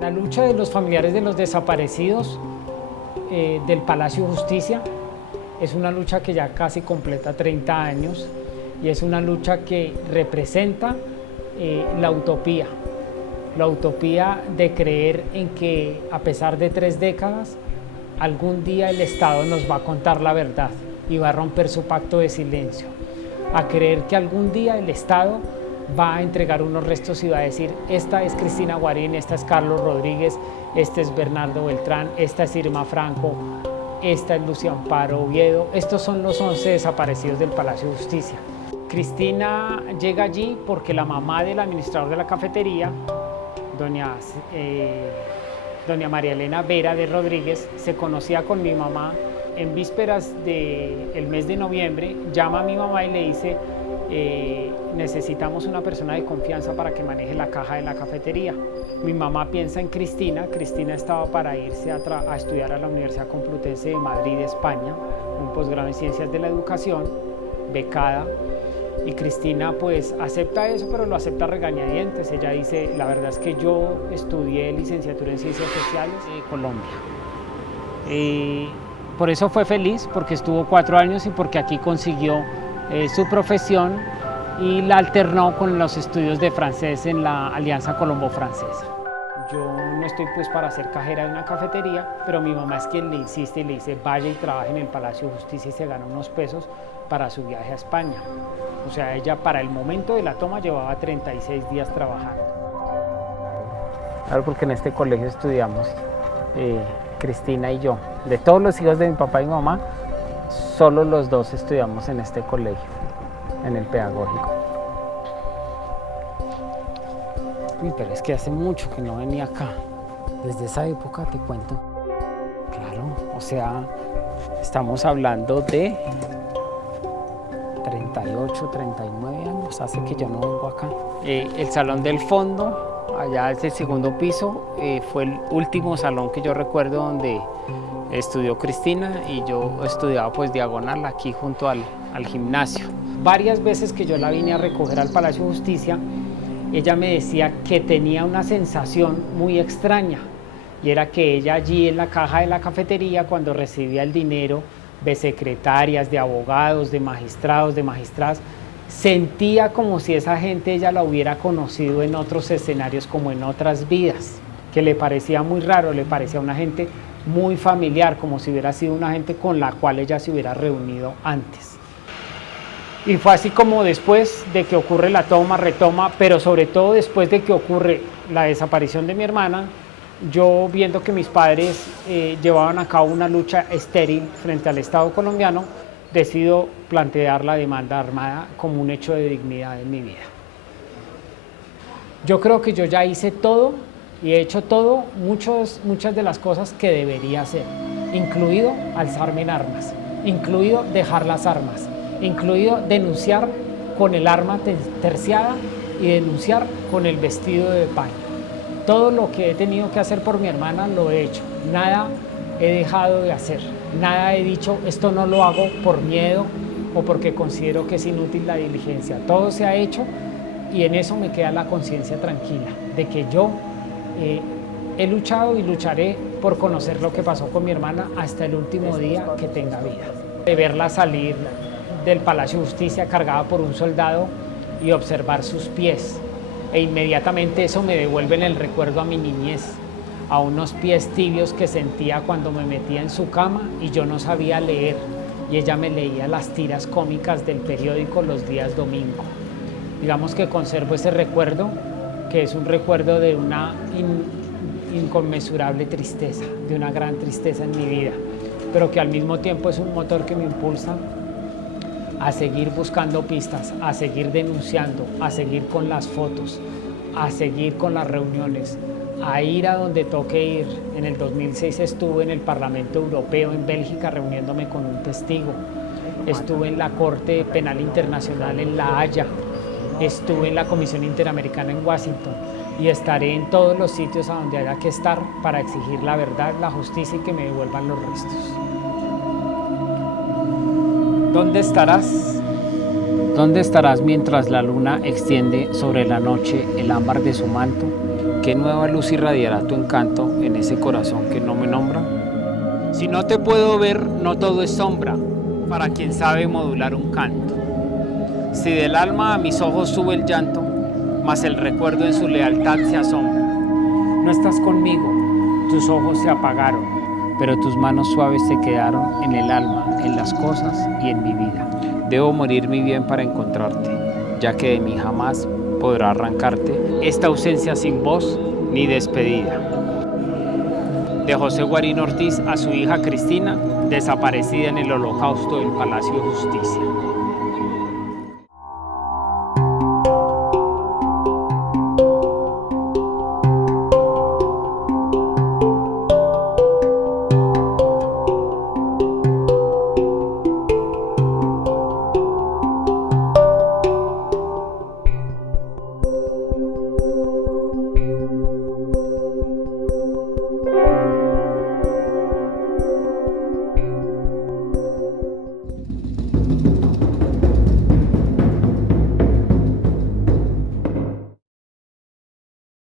La lucha de los familiares de los desaparecidos del Palacio de Justicia es una lucha que ya casi completa 30 años y es una lucha que representa la utopía de creer en que a pesar de 3 décadas, algún día el Estado nos va a contar la verdad y va a romper su pacto de silencio, a creer que algún día el Estado va a entregar unos restos y va a decir: esta es Cristina Guarín, esta es Carlos Rodríguez, este es Bernardo Beltrán, esta es Irma Franco, esta es Lucia Amparo Oviedo. Estos son los 11 desaparecidos del Palacio de Justicia. Cristina llega allí porque la mamá del administrador de la cafetería, doña María Elena Vera de Rodríguez, se conocía con mi mamá. En vísperas del mes de noviembre llama a mi mamá y le dice: necesitamos una persona de confianza para que maneje la caja de la cafetería. Mi mamá piensa en Cristina. Cristina estaba para irse a estudiar a la Universidad Complutense de Madrid, España, un posgrado en Ciencias de la Educación, becada. Y Cristina pues acepta eso, pero lo acepta a regañadientes. Ella dice: la verdad es que yo estudié licenciatura en Ciencias Sociales en Colombia. Por eso fue feliz, porque estuvo 4 años y porque aquí consiguió su profesión y la alternó con los estudios de francés en la Alianza Colombo-Francesa. Yo no estoy pues para ser cajera de una cafetería, pero mi mamá es quien le insiste y le dice: vaya y trabaje en el Palacio de Justicia y se gana unos pesos para su viaje a España. O sea, ella para el momento de la toma llevaba 36 días trabajando. Claro, porque en este colegio estudiamos Cristina y yo. De todos los hijos de mi papá y mi mamá, solo los 2 estudiamos en este colegio, en el pedagógico. Uy, pero es que hace mucho que no venía acá. Desde esa época te cuento. Claro, o sea, estamos hablando de 38, 39 años, hace que yo no vengo acá. El salón del fondo, allá es el segundo piso, fue el último salón que yo recuerdo donde estudió Cristina y yo estudiaba pues diagonal aquí junto al gimnasio. Varias veces que yo la vine a recoger al Palacio de Justicia, ella me decía que tenía una sensación muy extraña y era que ella allí en la caja de la cafetería, cuando recibía el dinero de secretarias, de abogados, de magistrados, de magistradas, sentía como si esa gente ella la hubiera conocido en otros escenarios, como en otras vidas, que le parecía muy raro, le parecía una gente muy familiar, como si hubiera sido una gente con la cual ella se hubiera reunido antes. Y fue así como después de que ocurre la toma, retoma, pero sobre todo después de que ocurre la desaparición de mi hermana, yo viendo que mis padres llevaban a cabo una lucha estéril frente al Estado colombiano, decido plantear la demanda armada como un hecho de dignidad en mi vida. Yo creo que yo ya hice todo y he hecho todo, muchas de las cosas que debería hacer, incluido alzarme en armas, incluido dejar las armas, incluido denunciar con el arma terciada y denunciar con el vestido de paño. Todo lo que he tenido que hacer por mi hermana lo he hecho, nada he dejado de hacer, nada he dicho esto no lo hago por miedo o porque considero que es inútil la diligencia. Todo se ha hecho y en eso me queda la conciencia tranquila de que yo he luchado y lucharé por conocer lo que pasó con mi hermana hasta el último día que tenga vida. De verla salir del Palacio de Justicia cargada por un soldado y observar sus pies, e inmediatamente eso me devuelve en el recuerdo a mi niñez, a unos pies tibios que sentía cuando me metía en su cama y yo no sabía leer y ella me leía las tiras cómicas del periódico los días domingo. Digamos que conservo ese recuerdo, que es un recuerdo de una inconmensurable tristeza, de una gran tristeza en mi vida, pero que al mismo tiempo es un motor que me impulsa a seguir buscando pistas, a seguir denunciando, a seguir con las fotos, a seguir con las reuniones, a ir a donde toque ir. En el 2006 estuve en el Parlamento Europeo en Bélgica reuniéndome con un testigo, estuve en la Corte Penal Internacional en La Haya, estuve en la Comisión Interamericana en Washington y estaré en todos los sitios a donde haya que estar para exigir la verdad, la justicia y que me devuelvan los restos. ¿Dónde estarás? ¿Dónde estarás mientras la luna extiende sobre la noche el ámbar de su manto? ¿Qué nueva luz irradiará tu encanto en ese corazón que no me nombra? Si no te puedo ver, no todo es sombra, para quien sabe modular un canto. Si del alma a mis ojos sube el llanto, mas el recuerdo en su lealtad se asombra. No estás conmigo, tus ojos se apagaron, pero tus manos suaves se quedaron en el alma, en las cosas y en mi vida. Debo morir mi bien para encontrarte, ya que de mí jamás podrá arrancarte esta ausencia sin voz ni despedida. De José Guarín Ortiz a su hija Cristina, desaparecida en el holocausto del Palacio de Justicia.